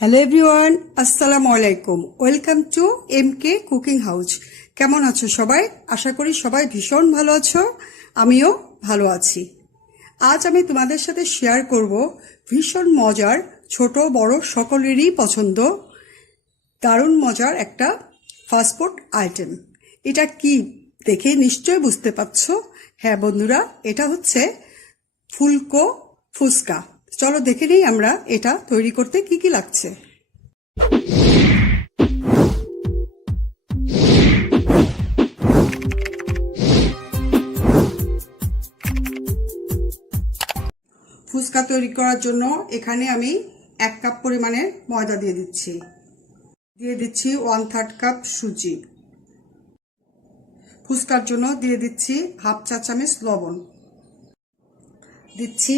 Hello everyone আসসালামু আলাইকুম welcome to M K cooking house কেমন আছো সবাই? আশা করি সবাই ভীষণ ভালো আছো। আমিও ভালো আছি। আজ আমি তোমাদের সাথে শেয়ার করব ভীষণ মজার, ছোট, বড় সকলেরই পছন্দ, দারুণ মজার একটা ফাস্টফুড আইটেম এটা কি দেখে নিশ্চয় বুঝতে পারছ? হ্যাঁ বন্ধুরা, এটা হচ্ছে ফুলকো ফুচকা। চলো দেখে নেই আমরা এটা তৈরি করতে কি কি লাগছে। ফুচকা তৈরি করার জন্য এখানে আমি এক কাপ পরিমাণের ময়দা দিয়ে দিচ্ছি। দিয়ে দিচ্ছি ওয়ান থার্ড কাপ সুজি। ফুচকার জন্য দিয়ে দিচ্ছি হাফ চা চামচ লবণ। দিচ্ছি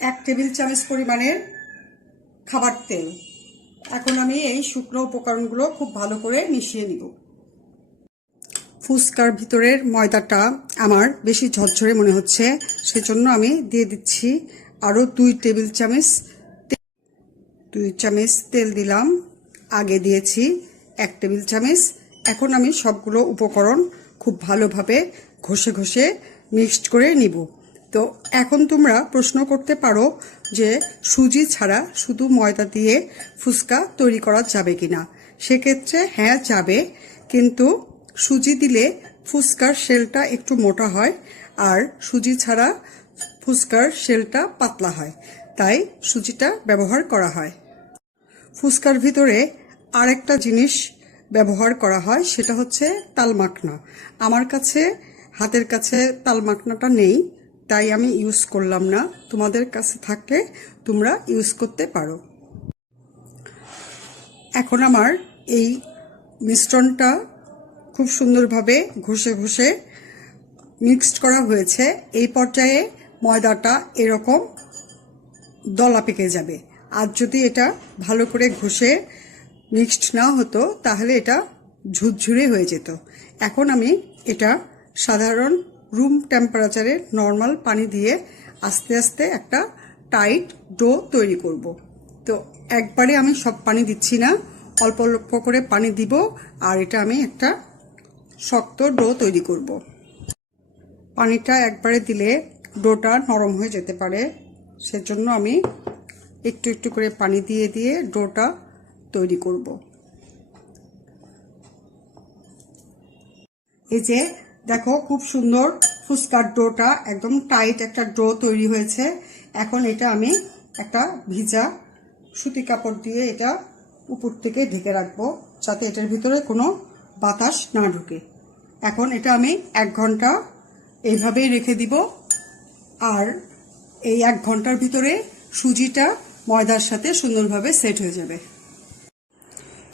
এক টেবিল চামচ পরিমাণের খাবার তেল। এখন আমি এই শুকনো উপকরণগুলো খুব ভালো করে মিশিয়ে নিব। ফুচকার ভিতরের ময়দাটা আমার বেশি ঝরঝরে মনে হচ্ছে, সেজন্য আমি দিয়ে দিচ্ছি আরও দুই টেবিল চামচ দুই চামচ তেল দিলাম, আগে দিয়েছি এক টেবিল চামচ। এখন আমি সবগুলো উপকরণ খুব ভালোভাবে ঘষে ঘষে মিক্সড করে নিব। তো এখন তোমরা প্রশ্ন করতে পারো যে সুজি ছাড়া শুধু ময়দা দিয়ে ফুচকা তৈরি করা যাবে কিনা। সেক্ষেত্রে হ্যাঁ যাবে। কিন্তু সুজি দিলে ফুচকার শেলটা একটু মোটা হয় আর সুজি ছাড়া ফুচকার শেলটা পাতলা হয়। তাই সুজিটা ব্যবহার করা হয়। ফুচকার ভিতরে আরেকটা জিনিস ব্যবহার করা হয়, সেটা হচ্ছে তাল মাখনা আমার কাছে, হাতের কাছে তাল মাখনাটা নেই। তাই আমি ইউজ করলাম না। তোমাদের কাছে থাকলে তোমরা ইউজ করতে পারো। এখন আমার এই মিশ্রণটা খুব সুন্দরভাবে ঘষে ঘষে মিক্সড করা হয়েছে। এই পর্যায়ে ময়দাটা এরকম দলা পেকে যাবে। আর যদি এটা ভালো করে ঘষে মিক্সড না হতো, তাহলে এটা ঝুরঝুরে হয়ে যেত। এখন আমি এটা সাধারণ রুম টেম্পারেচারে নর্মাল পানি দিয়ে আস্তে আস্তে একটা টাইট ডো তৈরি করব। তো একবারে আমি সব পানি দিচ্ছি না, অল্প অল্প করে পানি দিব আর এটা আমি একটা শক্ত ডো তৈরি করব। পানিটা একবারে দিলে ডোটা নরম হয়ে যেতে পারে, সেজন্য আমি একটু একটু করে পানি দিয়ে দিয়ে ডোটা তৈরি করব। এই যে দেখো, খুব সুন্দর ফুচকার ডোটা, একদম টাইট একটা ডো তৈরি হয়েছে। এখন এটা আমি একটা ভিজা সুতি কাপড় দিয়ে এটা উপর থেকে ঢেকে রাখব, যাতে এটার ভিতরে কোনো বাতাস না ঢুকে। এখন এটা আমি এক ঘণ্টা এইভাবেই রেখে দিব। আর এই এক ঘণ্টার ভিতরে সুজিটা ময়দার সাথে সুন্দরভাবে সেট হয়ে যাবে।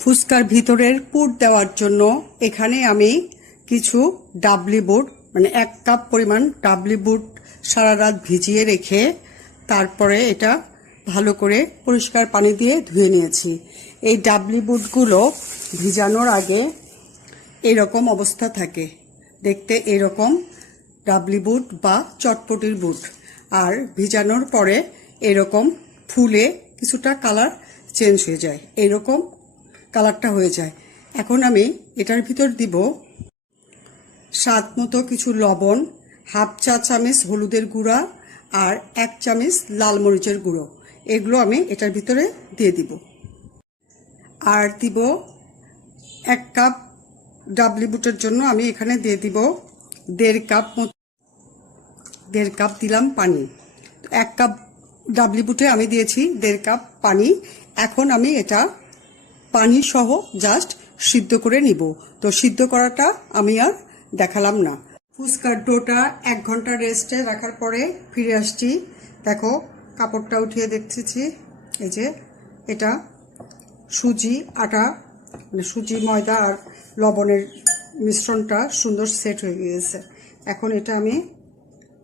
ফুচকার ভিতরের পুর দেওয়ার জন্য এখানে আমি কিছু ডাবলি বুট মানে এক কাপ পরিমাণ ডাবলি বুট সারা রাত ভিজিয়ে রেখে তারপরে এটা ভালো করে পরিষ্কার পানি দিয়ে ধুয়ে নিয়েছি। এই ডাবলি বুটগুলো ভিজানোর আগে এরকম অবস্থা থাকে। দেখতে এরকম ডাবলি বুট বা চটপটির বুট আর ভিজানোর পরে এরকম ফুলে কিছুটা কালার চেঞ্জ হয়ে যায়। এরকম কালারটা হয়ে যায়। এখন আমি এটার ভিতর দিব স্বাদ মতো কিছু লবণ, হাফ চা চামচ হলুদের গুঁড়া আর এক চামচ লাল মরিচের গুঁড়ো। এগুলো আমি এটার ভিতরে দিয়ে দিব। আর দিব এক কাপ ডাবলি বুটের জন্য আমি এখানে দিয়ে দিব দেড় কাপ মতো, দেড় কাপ দিলাম পানি। এক কাপ ডাবলি বুটে আমি দিয়েছি দেড় কাপ পানি। এখন আমি এটা পানি সহ জাস্ট সিদ্ধ করে নিব। তো সিদ্ধ করাটা আমি আর দেখালাম না। ফুচকার ডোটা এক ঘণ্টা রেস্টে রাখার পরে ফিরে আসছি। দেখো, কাপড়টা উঠিয়ে দেখতেছি। এই যে, এটা সুজি, আটা মানে সুজি, ময়দা আর লবণের মিশ্রণটা সুন্দর সেট হয়ে গিয়েছে। এখন এটা আমি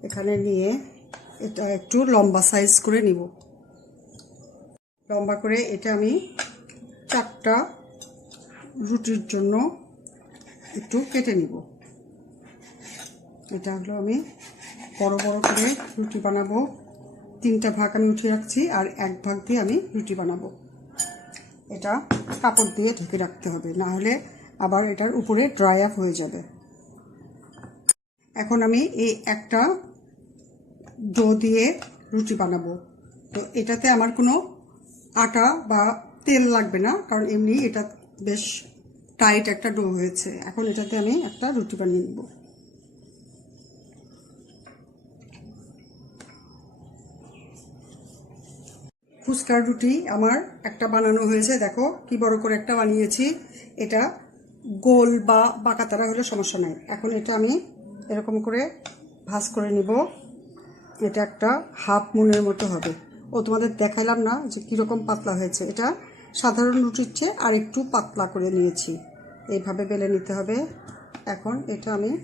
এখানে নিয়ে এটা একটু লম্বা সাইজ করে নিব। লম্বা করে এটা আমি চারটা রুটির জন্য একটু কেটে নিব। এটা হলো আমি বড় বড় করে রুটি বানাবো। তিনটা ভাগ আমি উঠিয়ে রাখছি আর এক ভাগ দিয়ে আমি রুটি বানাবো। এটা কাপড় দিয়ে ঢেকে রাখতে হবে, না হলে আবার এটার উপরে ড্রাই আপ হয়ে যাবে। এখন আমি এই একটা ডো দিয়ে রুটি বানাবো। তো এটাতে আমার কোনো আটা বা তেল লাগবে না, কারণ এমনি এটা বেশ টাইট একটা ডো হয়েছে। এখন এটাতে আমি একটা রুটি বানিয়ে নেব। ফুচকার রুটি আমার একটা বানানো হয়েছে, দেখো কি বড় করে একটা বানিয়েছি। এটা গোল বা বাঁকাতারা হলে সমস্যা নাই। এখন এটা আমি এরকম করে ভাজ করে নিব। এটা একটা হাফ মুনের মতো হবে। ও, তোমাদের দেখাইলাম না যে কীরকম পাতলা হয়েছে। এটা সাধারণ রুটির চেয়ে আর একটু পাতলা করে নিয়েছি। এইভাবে বেলে নিতে হবে। এখন এটা আমি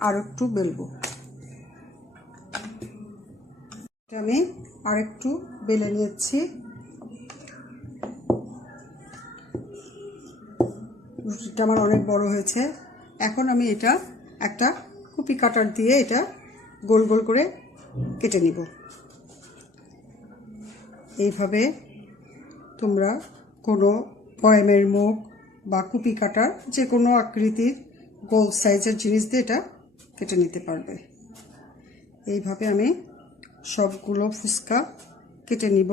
আর একটু বেলবো। আমি আর একটু বেলে নিয়েছি। রুটিটা আমার অনেক বড় হয়েছে। এখন আমি এটা একটা কুপি কাটার দিয়ে এটা গোল গোল করে কেটে নিব। এইভাবে তোমরা কোনো পয়েমের মুখ বা কুপি কাটার যে কোনো আকৃতির গোল সাইজের জিনিস দিয়ে এটা কেটে নিতে পারবে। এইভাবে আমি সবগুলো ফুচকা কেটে নিব।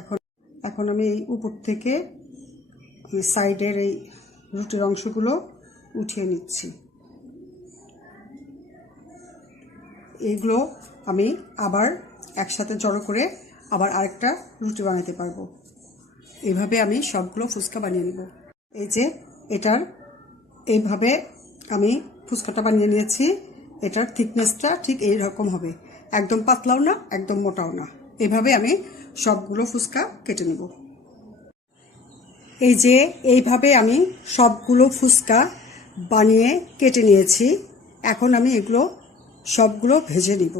এখন এখন আমি এই উপর থেকে সাইডের এই রুটির অংশগুলো উঠিয়ে নিচ্ছি। এইগুলো আমি আবার একসাথে জড়ো করে আবার আরেকটা রুটি বানাতে পারব। এইভাবে আমি সবগুলো ফুচকা বানিয়ে নেব। এই যে এটার এইভাবে আমি ফুচকাটা বানিয়ে নিয়েছি। এটার থিকনেসটা ঠিক এই রকম হবে। একদম পাতলাও না, একদম মোটাও না। এভাবে আমি সবগুলো ফুচকা কেটে নেব। এই যে এইভাবে আমি সবগুলো ফুচকা বানিয়ে কেটে নিয়েছি। এখন আমি এগুলো সবগুলো ভেজে নিব।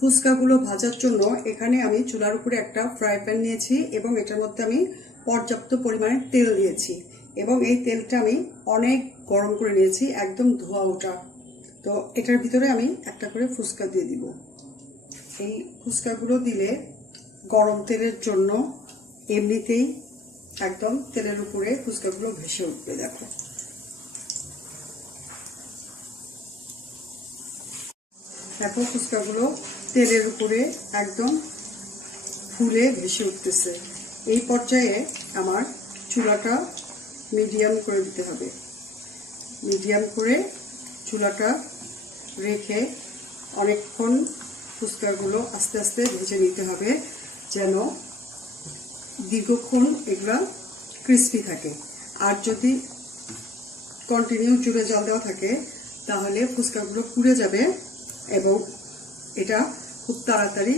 ফুচকাগুলো ভাজার জন্য এখানে আমি চুলার উপরে একটা ফ্রাই প্যান নিয়েছি এবং এটার মধ্যে আমি পর্যাপ্ত পরিমাণে তেল দিয়েছি। এবং এই তেলটা আমি অনেক গরম করে নিয়েছি, একদম ধোয়া ওঠা তো এটার ভিতরে আমি একটা করে ফুচকা দিয়ে দিব। এই ফুচকাগুলো দিলে গরম তেলের জন্য এমনিতেই একদম তেলের উপরে ফুচকাগুলো ভেসে উঠবে, দেখো। দেখো ফুচকাগুলো তেলের উপরে একদম ফুলে ভেসে উঠতেছে। এই পর্যায়ে আমার চুলাটা মিডিয়াম করে দিতে হবে। মিডিয়াম করে চুলাটা রেখে অনেকক্ষণ ফুচকাগুলো আস্তে আস্তে ভেজে নিতে হবে যেন দীর্ঘক্ষণ এগুলা ক্রিস্পি থাকে। আর যদি কন্টিনিউ চুলে জল দেওয়া থাকে, তাহলে ফুচকাগুলো পুড়ে যাবে এবং এটা খুব তাড়াতাড়ি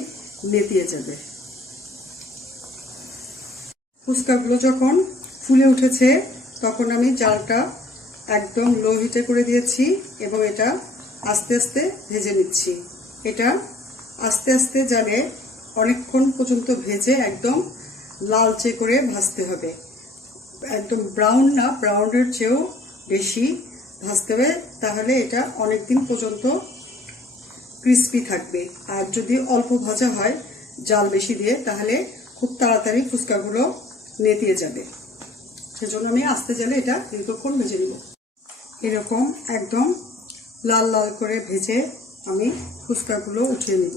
নেতিয়ে যাবে। ফুচকাগুলো যখন ফুলে উঠেছে তখন আমি জালটা একদম লো হিটে করে দিয়েছি এবং এটা আস্তে আস্তে ভেজে নিচ্ছি। এটা আস্তে আস্তে জালে অনেকক্ষণ পর্যন্ত ভেজে একদম লালচে করে ভাজতে হবে। একদম ব্রাউন না ব্রাউনের চেয়েও বেশি ভাজতে হবে, তাহলে এটা অনেক দিন পর্যন্ত ক্রিস্পি থাকবে। আর যদি অল্প ভাজা হয়, জাল বেশি দিয়ে, তাহলে খুব তাড়াতাড়ি ফুচকাগুলো নেতিয়ে যাবে। সেজন্য আমি আস্তে জালে এটা দীর্ঘক্ষণ ভেজে নিব। এরকম একদম লাল লাল করে ভেজে আমি ফুচকাগুলো উঠিয়ে নিব।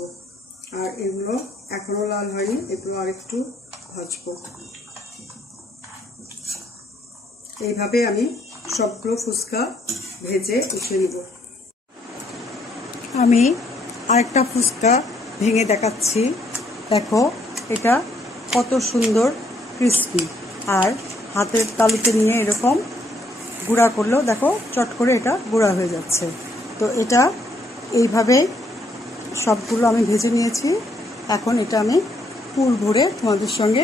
আর এগুলো এখনও লাল হয়নি, এগুলো আরেকটু ভাজবো। এইভাবে আমি সবগুলো ফুচকা ভেজে উঠিয়ে নিব। আমি আরেকটা ফুচকা ভেঙে দেখাচ্ছি। দেখো, এটা কত সুন্দর ক্রিস্পি আর হাতের তালুতে নিয়ে এরকম গুঁড়া করলেও দেখো চট করে এটা গুঁড়া হয়ে যাচ্ছে। তো এটা এইভাবে সবগুলো আমি ভেজে নিয়েছি। এখন এটা আমি পুর ভরে তোমাদের সঙ্গে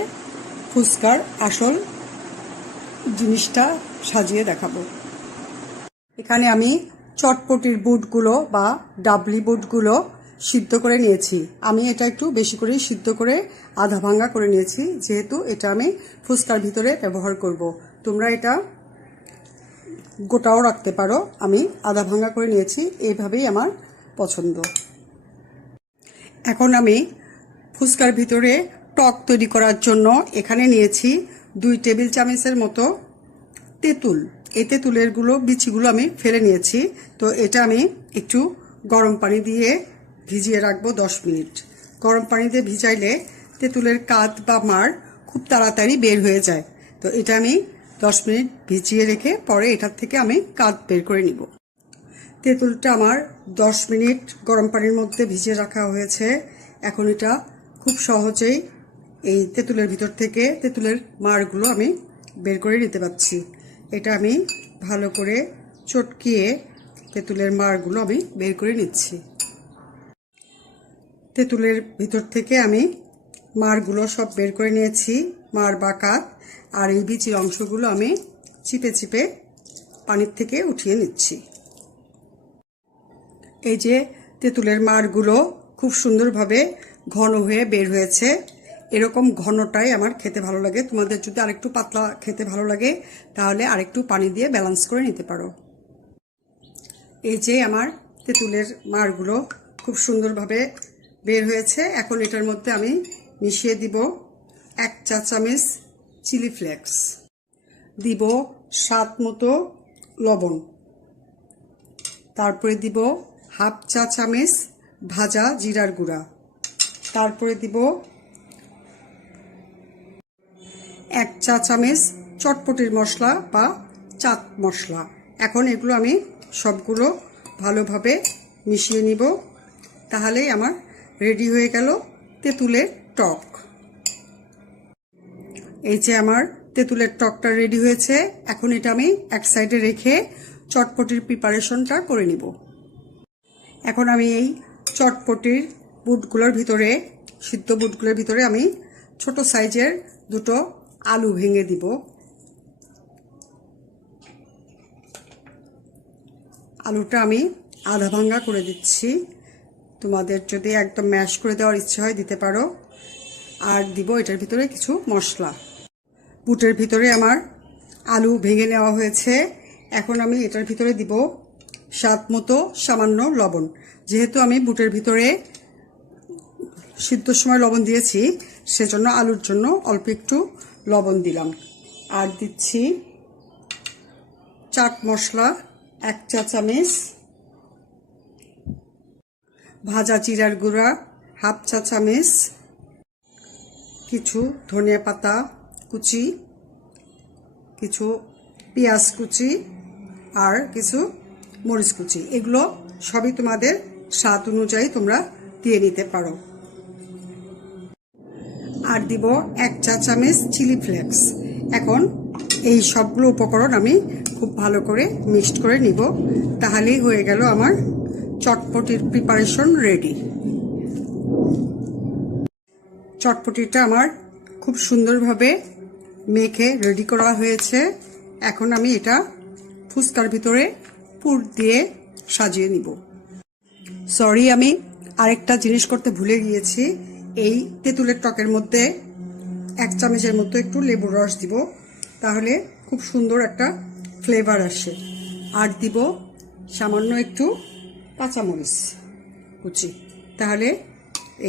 ফুচকার আসল জিনিসটা সাজিয়ে দেখাবো। এখানে আমি চটপটির বুটগুলো বা ডাবলি বুটগুলো সিদ্ধ করে নিয়েছি। আমি এটা একটু বেশি করে সিদ্ধ করে আধা ভাঙ্গা করে নিয়েছি। যেহেতু এটা আমি ফুচকার ভিতরে ব্যবহার করব। তোমরা এটা গোটাও রাখতে পারো। আমি আধা ভাঙ্গা করে নিয়েছি। এইভাবেই আমার পছন্দ। এখন আমি ফুচকার ভিতরে টক তৈরি করার জন্য এখানে নিয়েছি দুই টেবিল চামচের মতো তেঁতুল। এই তেঁতুলেরগুলো বিচিগুলো আমি ফেলে নিয়েছি। তো এটা আমি একটু গরম পানি দিয়ে ভিজিয়ে রাখব দশ মিনিট। গরম পানিতে ভিজাইলে তেঁতুলের কাত বা মার খুব তাড়াতাড়ি বের হয়ে যায়। তো এটা আমি দশ মিনিট ভিজিয়ে রেখে পরে এটার থেকে আমি কাত বের করে নিব। তেঁতুলটা আমার দশ মিনিট গরম পানির মধ্যে ভিজিয়ে রাখা হয়েছে। এখন এটা খুব সহজেই এই তেঁতুলের ভিতর থেকে তেঁতুলের মারগুলো আমি বের করে নিতে পারছি। এটা আমি ভালো করে চটকিয়ে তেঁতুলের মারগুলো আমি বের করে নিচ্ছি। তেঁতুলের ভিতর থেকে আমি মারগুলো সব বের করে নিয়েছি, মার বা কাত আর এই বিচির অংশগুলো আমি চিপে চিপে পানির থেকে উঠিয়ে নিচ্ছি। এই যে তেঁতুলের মারগুলো খুব সুন্দরভাবে ঘন হয়ে বের হয়েছে, এরকম ঘনটাই আমার খেতে ভালো লাগে। তোমাদের যদি আরেকটু পাতলা খেতে ভালো লাগে, তাহলে আরেকটু পানি দিয়ে ব্যালেন্স করে নিতে পারো। এই যে আমার তেঁতুলের মারগুলো খুব সুন্দরভাবে বের হয়েছে। এখন এটার মধ্যে আমি মিশিয়ে দিব এক চা চামচ চিলি ফ্লেক্স। দিব স্বাদ মতো লবণ। তারপরে দিব হাফ চা চামচ ভাজা জিরার গুঁড়া। তারপরে দিব এক চা চামচ চটপটির মশলা বা চাট মশলা। এখন এগুলো আমি সবগুলো ভালোভাবে মিশিয়ে নিব। তাহলেই আমার রেডি হয়ে গেল তেঁতুলের টক। এই যে আমার তেঁতুলের টকটা রেডি হয়েছে, এখন এটা আমি এক সাইডে রেখে চটপটির প্রিপারেশনটা করে নিব। এখন আমি এই চটপটির বুটগুলোর ভিতরে, সিদ্ধ বুটগুলোর ভিতরে আমি ছোট সাইজের দুটো আলু ভেঙে দিব। আলুটা আমি আধা ভাঙ্গা করে দিচ্ছি। তোমাদের যদি একদম ম্যাশ করে দেওয়ার ইচ্ছে হয় দিতে পারো। আর দিব এটার ভিতরে কিছু মশলা। বুটের ভিতরে আমার আলু ভেঙে নেওয়া হয়েছে। এখন আমি এটার ভিতরে দিব স্বাদ মতো সামান্য লবণ। যেহেতু আমি বুটের ভিতরে সিদ্ধ সময় লবণ দিয়েছি, সেজন্য আলুর জন্য অল্প একটু লবণ দিলাম। আর দিচ্ছি চাট মশলা, এক চা চামচ ভাজা জিরার গুঁড়া, হাফ চা চামচ কিছু ধনিয়া পাতা কুচি, কিছু পেঁয়াজ কুচি আর কিছু মরিচ কুচি। এগুলো সবই তোমাদের স্বাদ অনুযায়ী তোমরা দিয়ে নিতে পারো। আর দিব এক চা চামচ চিলি ফ্লেক্স। এখন এই সবগুলো উপকরণ আমি খুব ভালো করে মিক্সড করে নিব। তাহলেই হয়ে গেল আমার চটপটির প্রিপারেশন রেডি চটপটিটা আমার খুব সুন্দরভাবে মেখে রেডি করা হয়েছে। এখন আমি এটা ফুচকার ভিতরে পুর দিয়ে সাজিয়ে নিব। সরি আমি আরেকটা জিনিস করতে ভুলে গিয়েছি। এই তেঁতুলের টকের মধ্যে এক চামচের মতো একটু লেবুর রস দিব, তাহলে খুব সুন্দর একটা ফ্লেভার আসে। আর দিব সামান্য একটু কাঁচামরিচ, কুচি। তাহলে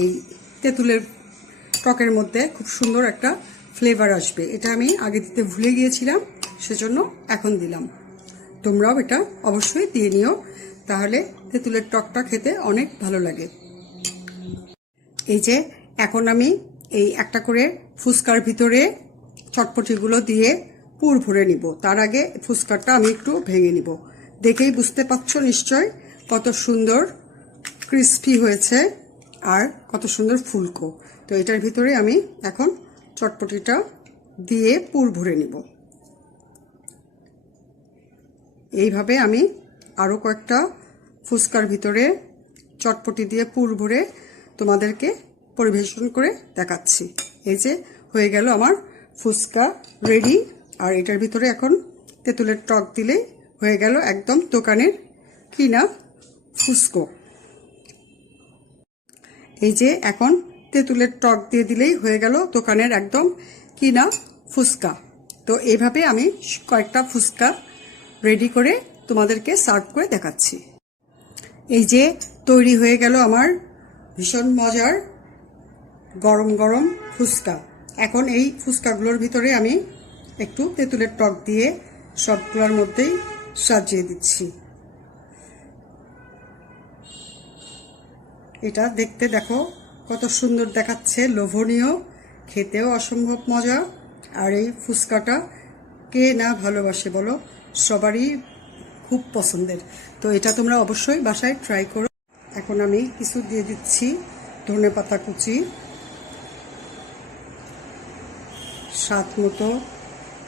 এই তেঁতুলের টকের মধ্যে খুব সুন্দর একটা ফ্লেভার আসবে। এটা আমি আগে দিতে ভুলে গিয়েছিলাম, সেজন্য এখন দিলাম। তোমরাও এটা অবশ্যই দিয়ে নিও, তাহলে তেঁতুলের টকটা খেতে অনেক ভালো লাগে। এই যে এখন আমি এই একটা করে ফুচকার ভিতরে চটপটিগুলো দিয়ে পুর ভরে নিব। তার আগে ফুচকাটা আমি একটু ভেঙে নিব। দেখেই বুঝতে পারছ নিশ্চয়? কত সুন্দর ক্রিস্পি হয়েছে আর কত সুন্দর ফুলকো। তো এটার ভিতরে আমি এখন চটপটিটা দিয়ে পুর ভরে নিব। এইভাবে আমি আরও কয়েকটা ফুচকার ভিতরে চটপটি দিয়ে পুর ভরে তোমাদেরকে পরিবেশন করে দেখাচ্ছি। এই যে হয়ে গেল আমার ফুচকা রেডি আর এটার ভিতরে এখন তেঁতুলের টক দিলেই হয়ে গেল একদম দোকানের কিনা ফুচকো এই যে এখন তেঁতুলের টক দিয়ে দিলেই হয়ে গেল দোকানের একদম কিনা ফুচকা তো এইভাবে আমি কয়েকটা ফুচকা রেডি করে তোমাদেরকে সার্ভ করে দেখাচ্ছি। এই যে তৈরি হয়ে গেল আমার ভীষণ মজার গরম গরম ফুচকা এখন এই ফুচকাগুলোর ভিতরে আমি একটু তেঁতুলের টক দিয়ে সবগুলোর মধ্যেই সাজিয়ে দিচ্ছি। এটা দেখতে দেখো, কত সুন্দর দেখাচ্ছে, লোভনীয়, খেতেও অসম্ভব মজা, আর এই ফুচকাটা কে না ভালোবাসে বলো? সবারই খুব পছন্দের। তো এটা তোমরা অবশ্যই বাসায় ট্রাই করো। এখন আমি কিছু দিয়ে দিচ্ছি ধনে পাতা কুচি। স্বাদ মতো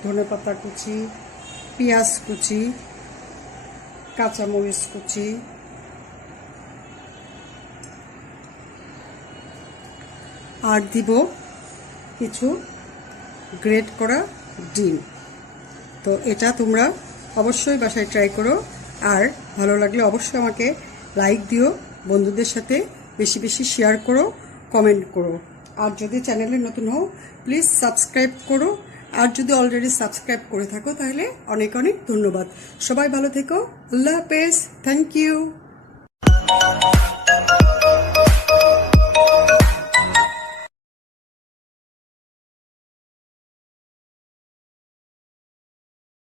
ধনে পাতা কুচি, পেঁয়াজ কুচি, কাঁচামরিচ কুচি আর দিব কিছু গ্রেট করা ডিম। তো এটা তোমরা অবশ্যই বাসায় ট্রাই করো। আর ভালো লাগলে অবশ্যই আমাকে লাইক দিও, বন্ধুদের সাথে বেশি বেশি শেয়ার করো, কমেন্ট করো। আর যদি চ্যানেলে নতুন হও, প্লিজ সাবস্ক্রাইব করো। আর যদি অলরেডি সাবস্ক্রাইব করে থাকো, তাহলে অনেক অনেক ধন্যবাদ। সবাই ভালো থেকো। আল্লাহ হাফেজ। Thank you